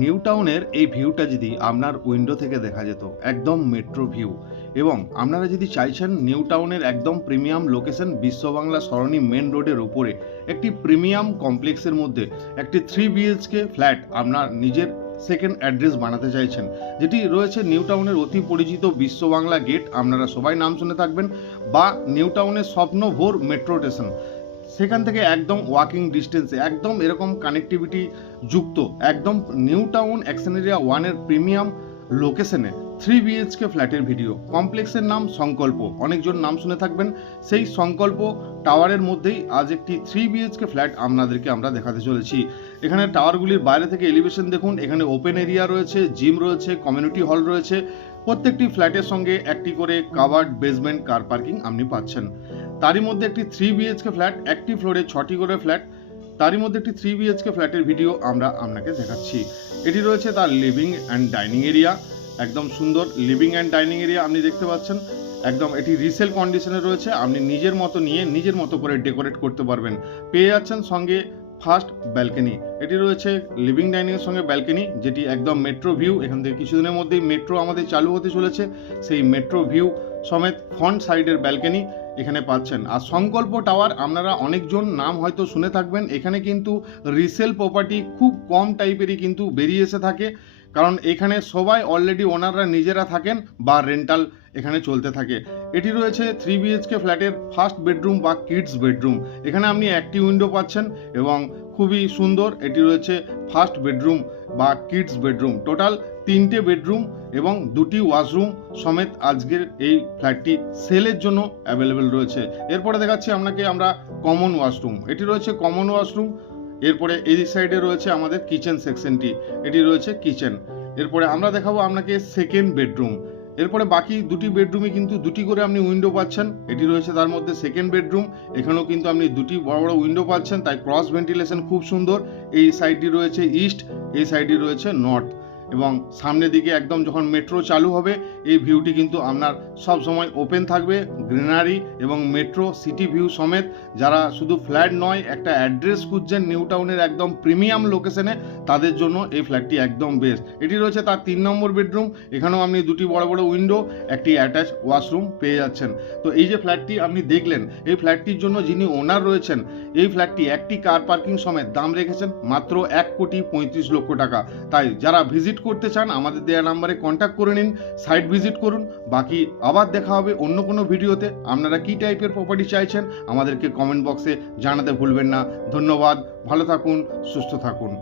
New টাউনের এই ভিউটা যদি আপনার উইন্ডো থেকে দেখা যেত, একদম মেট্রো ভিউ। এবং আপনারা যদি চাইছেন নিউ টাউনের একদম প্রিমিয়াম লোকেশন, বিশ্ববাংলা সরণি মেন রোডের উপরে একটি প্রিমিয়াম কমপ্লেক্সের মধ্যে একটি 3 BHK ফ্ল্যাট আপনার নিজের সেকেন্ড অ্যাড্রেস বানাতে চাইছেন, যেটি রয়েছে নিউ টাউনের অতি পরিচিত বিশ্ববাংলা গেট, আপনারা সবাই নাম শুনে থাকবেন, বা নিউ টাউনের স্বপ্নভোর মেট্রো স্টেশন, সেখান থেকে একদম ওয়াকিং ডিস্টেন্সে একদম এরকম কানেক্টিভিটি যুক্ত একদম নিউ টাউন অ্যাকশন এরিয়া 1-এর প্রিমিয়াম লোকেশনে 3 BHK ফ্ল্যাটের ভিডিও। কমপ্লেক্সের নাম সংকল্প, অনেকজন নাম শুনে থাকবেন। সেই সংকল্প টাওয়ারের মধ্যেই আজ একটি 3 BHK ফ্ল্যাট আপনাদেরকে আমরা দেখাতে চলেছি। এখানে টাওয়ারগুলির বাইরে থেকে এলিভেশন দেখুন, এখানে ওপেন এরিয়া রয়েছে, জিম রয়েছে, কমিউনিটি হল রয়েছে। প্রত্যেকটি ফ্ল্যাটের সঙ্গে একটি করে কাভার্ড বেসমেন্ট কার পার্কিং আপনি পাচ্ছেন। তারই মধ্যে একটি 3 BHK ফ্ল্যাট, একটি ফ্লোরে 6টি করে ফ্ল্যাট, তারই মধ্যে একটি 3 BHK ফ্ল্যাটের ভিডিও আমরা আপনাকে দেখাচ্ছি। এটি রয়েছে তার লিভিং অ্যান্ড ডাইনিং এরিয়া, একদম সুন্দর লিভিং অ্যান্ড ডাইনিং এরিয়া আপনি দেখতে পাচ্ছেন। একদম এটি রিসেল কন্ডিশনে রয়েছে, আপনি নিজের মতো নিয়ে নিজের মতো করে ডেকোরেট করতে পারবেন। পেয়ে যাচ্ছেন সঙ্গে ফার্স্ট ব্যালকনি, এটি রয়েছে লিভিং ডাইনিং এর সঙ্গে ব্যালকনি, যেটি একদম মেট্রো ভিউ। এখান থেকে কিছুদিনের মধ্যেই মেট্রো আমাদের চালু হতে চলেছে, সেই মেট্রো ভিউ সমেত ফ্রন্ট সাইডের ব্যালকনি এখানে পাচ্ছেন। আর সংকল্প টাওয়ার আপনারা অনেকজন নাম হয়তো শুনে থাকবেন, এখানে কিন্তু রিসেল প্রপার্টি খুব কম টাইপেরই কিন্তু বেরিয়ে এসে থাকে, কারণ এখানে সবাই অলরেডি ওনাররা নিজেরা থাকেন বা রেন্টাল এখানে চলতে থাকে। এটি রয়েছে 3 BHK ফ্ল্যাটের ফার্স্ট বেডরুম বা কিডস বেডরুম। এখানে আপনি একটি উইন্ডো পাচ্ছেন এবং খুবই সুন্দর। এটি রয়েছে ফার্স্ট বেডরুম বা কিডস বেডরুম, টোটাল 3টে বেডরুম এবং 2টি ওয়াশরুম সমেত আজকের এই ফ্ল্যাটটি সেলের জন্য অ্যাভেলেবেল রয়েছে। এরপরে দেখাচ্ছি আপনাকে আমরা কমন ওয়াশরুম, এটি রয়েছে কমন ওয়াশরুম। এরপরে এই সাইডে রয়েছে আমাদের কিচেন সেকশনটি, এটি রয়েছে কিচেন। এরপরে আমরা দেখাবো আপনাকে সেকেন্ড বেডরুম। এরপরে বাকি 2টি বেডরুমে কিন্তু 2টি করে আপনি উইন্ডো পাচ্ছেন। এটি রয়েছে তার মধ্যে সেকেন্ড বেডরুম, এখানেও কিন্তু আপনি 2টি বড় বড় উইন্ডো পাচ্ছেন, তাই ক্রস ভেন্টিলেশন খুব সুন্দর। এই সাইডটি রয়েছে ইস্ট, এই সাইডটি রয়েছে নর্থ। এবং সামনের দিকে একদম যখন মেট্রো চালু হবে এই ভিউটি কিন্তু আপনার সব সময় ওপেন থাকবে, গ্রিনারি এবং মেট্রো সিটি ভিউ সমেত। যারা শুধু ফ্ল্যাট নয়, একটা অ্যাড্রেস খুঁজছেন নিউ টাউনের একদম প্রিমিয়াম লোকেশনে, তাদের জন্য এই ফ্ল্যাটটি একদম বেস্ট। এটি রয়েছে তার 3 নম্বর বেডরুম, এখানেও আপনি 2টি বড় বড় উইন্ডো, একটি অ্যাটাচ ওয়াশরুম পেয়ে যাচ্ছেন। তো এই যে ফ্ল্যাটটি আপনি দেখলেন, এই ফ্ল্যাটটির জন্য যিনি ওনার রয়েছেন, এই ফ্ল্যাটটি একটি কার পার্কিং সমেত দাম রেখেছেন মাত্র 1,35,00,000 টাকা। তাই যারা ভিজিট করতে চান আমাদের দেওয়া নাম্বারে কন্ট্যাক্ট করে নিন, সাইট ভিজিট করুন। বাকি আবার দেখা হবে অন্য কোনো ভিডিওতে। আপনারা কী টাইপের প্রপার্টি চাইছেন আমাদেরকে কমেন্ট বক্সে জানাতে ভুলবেন না। ধন্যবাদ, ভালো থাকুন, সুস্থ থাকুন।